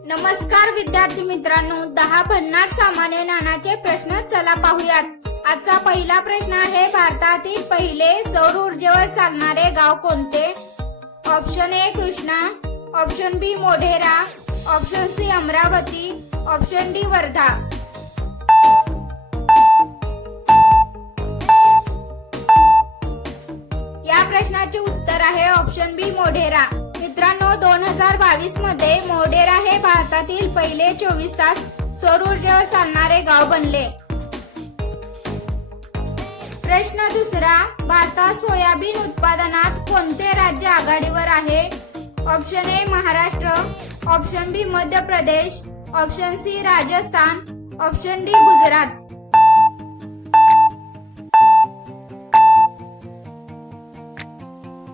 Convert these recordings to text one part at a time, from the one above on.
नमस्कार विद्यार्थी मित्रांनो, 10 भन्नाट सामान्य ज्ञानाचे प्रश्न चला पाहूयात। आजचा पहिला प्रश्न आहे, भारतातील पहिले सौर ऊर्जेवर चालणारे गाव कोणते? Option A Krishna, option B Modhera, option C Amravati, option D Wardha. या प्रश्नाचे उत्तर आहे ऑप्शन बी मोढेरा। मित्रांनो, 2022 मध्ये मोढेरा हे भारतातील पहिले 24 तास सौर ऊर्जेवर चालणारे गाव बनले। प्रश्न दुसरा, भारतात सोयाबीन उत्पादनात कोणते राज्य आघाडीवर आहे? Option A Maharashtra, option B Madhya Pradesh, option C Rajasthan, option D Gujarat.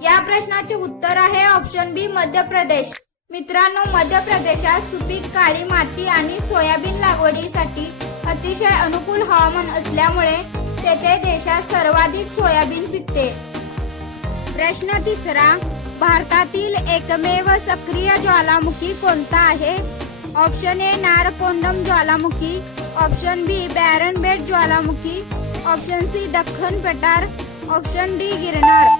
या प्रश्नाचे उत्तर आहे ऑप्शन बी मध्य प्रदेश। मित्रांनो, मध्य प्रदेशात सुपीक काळी माती आणि सोयाबीन लागवडीसाठी अतिशय अनुकूल हवामान असल्यामुळे तेथे देशात सर्वाधिक सोयाबीन पिकते। प्रश्न तिसरा, भारतातील एकमेव सक्रिय ज्वालामुखी कोणता आहे? ऑप्शन ए नारकोंडम ज्वालामुखी, ऑप्शन बी बॅरन बेट ज्वालामुखी, ऑप्शन सी दख्खन पठार, ऑप्शन डी गिरनार।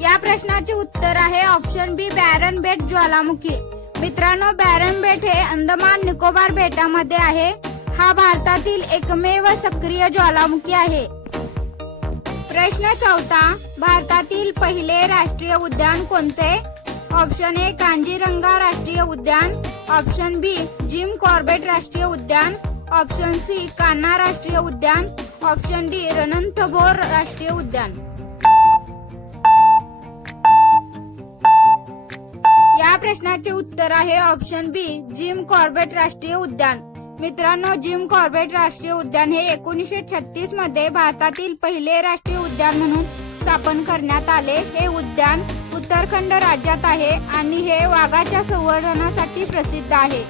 या प्रश्नाचे उत्तर आहे ऑप्शन बी बॅरन बेट ज्वालामुखी। मित्रांनो, बॅरन बेट हे अंदमान निकोबार बेटामध्ये आहे। हा भारतातील एकमेव सक्रिय ज्वालामुखी आहे। प्रश्न चौथा, भारतातील पहिले राष्ट्रीय उद्यान कोणते? ऑप्शन ए कांजीरंगा राष्ट्रीय उद्यान, ऑप्शन बी जिम कॉर्बेट राष्ट्रीय उद्यान, ऑप्शन सी कान्हा राष्ट्रीय उद्यान, ऑप्शन डी रणथंभोर राष्ट्रीय उद्यान। या प्रश्नाचे उत्तर आहे ऑप्शन बी जिम कॉर्बेट राष्ट्रीय उद्यान। मित्रांनो, जिम कॉर्बेट राष्ट्रीय उद्यान हे 1936 मध्ये भारतातील पहिले राष्ट्रीय उद्यान म्हणून स्थापन करण्यात आले। हे उद्यान उत्तराखंड राज्यात आहे आणि हे वाघाच्या संवर्धनासाठी प्रसिद्ध आहे।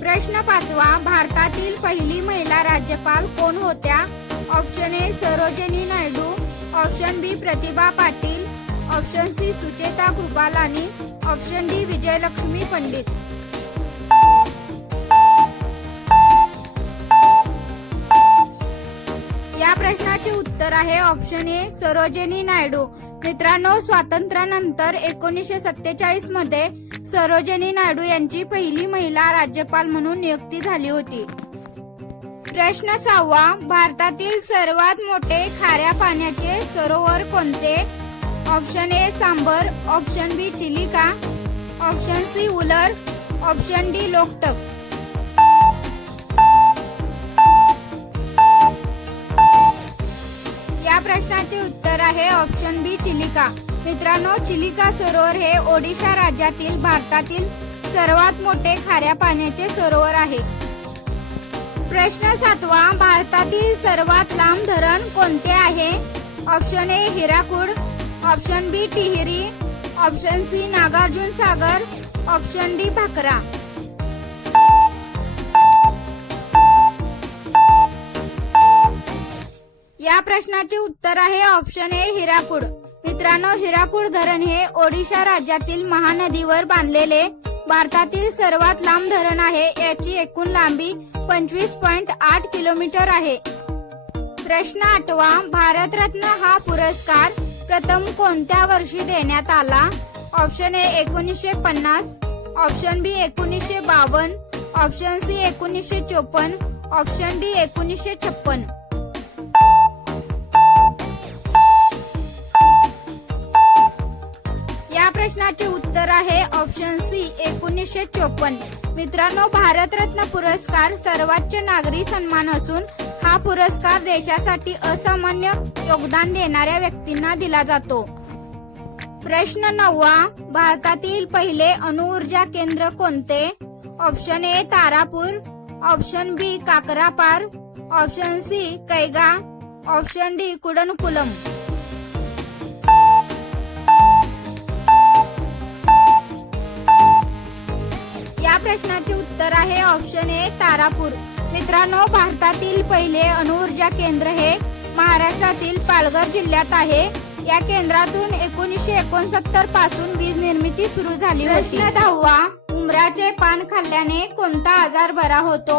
प्रश्न पाचवा, भारतातील पहिली महिला राज्यपाल कोण होत्या? Option A Sarojini Naidu, option B Pratibha Patil, option C Sucheta Kripalani, option D Vijayalakshmi Pandit. या प्रश्नाचे उत्तर आहे ऑप्शन ए सरोजिनी नायडू। मित्रांनो, स्वातंत्र्यानंतर 1947 मध्ये सरोजिनी नायडू यांची पहिली महिला राज्यपाल म्हणून नियुक्ती झाली होती। प्रश्न सहावा, भारतातील सर्वात मोठे खाऱ्या पाण्याचे सरोवर कोणते? Option A Sambhar, option B Chilika, option C Wular, option D Loktak. या प्रश्नाचे उत्तर आहे ऑप्शन बी चिलिका। मित्रांनो, चिलिका सरोवर हे ओडिशा राज्यातील भारतातील सर्वात मोठे खाऱ्या पाण्याचे सरोवर आहे। प्रश्न सातवा, भारतातील सर्वात लांब धरण कोणते आहे? Option A Hirakud, option B Tehri, option C Nagarjuna Sagar, option D Bhakra. या प्रश्नाचे उत्तर आहे ऑप्शन ए हिराकूड। मित्रांनो, हिराकूड धरण हे ओडिशा राज्यातील महानदीवर बांधलेले भारतातील सर्वात लांब धरण आहे। याची एकूण लांबी 25.8 किलोमीटर आहे। प्रश्न आठवा, भारतरत्न हा पुरस्कार प्रथम कोणत्या वर्षी देण्यात आला? Option A 1950, option B 1952, option C 1954, option D 1956। या प्रश्नाचे उत्तर आहे ऑप्शन सी 1954। मित्रांनो, भारतरत्न पुरस्कार सर्वोच्च नागरी सन्मान असून हा पुरस्कार देशासाठी असामान्य योगदान देणाऱ्या व्यक्तींना दिला जातो। प्रश्न नववा, भारतातील पहिले अणुऊर्जा केंद्र कोणते? Option A Tarapur, option B Kakrapar, option C Kaiga, option D Kudankulam. या प्रश्नाचे उत्तर आहे ऑप्शन ए तारापूर। मित्रांनो, भारतातील पहिले अणुऊर्जा केंद्र हे महाराष्ट्रातील पालघर जिल्ह्यात आहे। या केंद्रातून 1969 पासून वीज निर्मिती सुरू झाली होती. प्रश्न 10. उमराचे पान खाल्ल्याने कोणता आजार बरा होतो?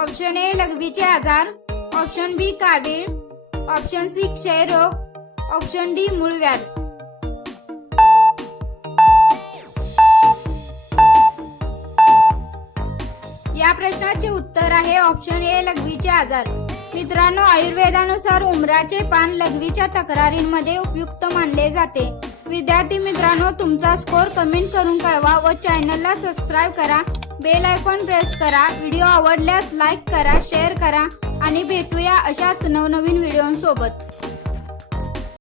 ऑप्शन ए लघवीचे आजार, ऑप्शन बी कावीळ, ऑप्शन सी क्षयरोग, ऑप्शन डी मूळव्याध. या प्रश्नाचे उत्तर आहे ऑप्शन ए लघवीचे आजार. मित्रांनो, आयुर्वेदानुसार उमराचे पान लघवीच्या तक्रारींमध्ये उपयुक्त मानले जाते. विद्यार्थी मित्रांनो, तुमचा स्कोर कमेंट करून कळवा व चॅनलला सबस्क्राईब करा, बेल आयकॉन प्रेस करा. व्हिडिओ आवडल्यास लाईक करा, शेअर करा आणि भेटूया अशाच नवनवीन व्हिडिओंसोबत.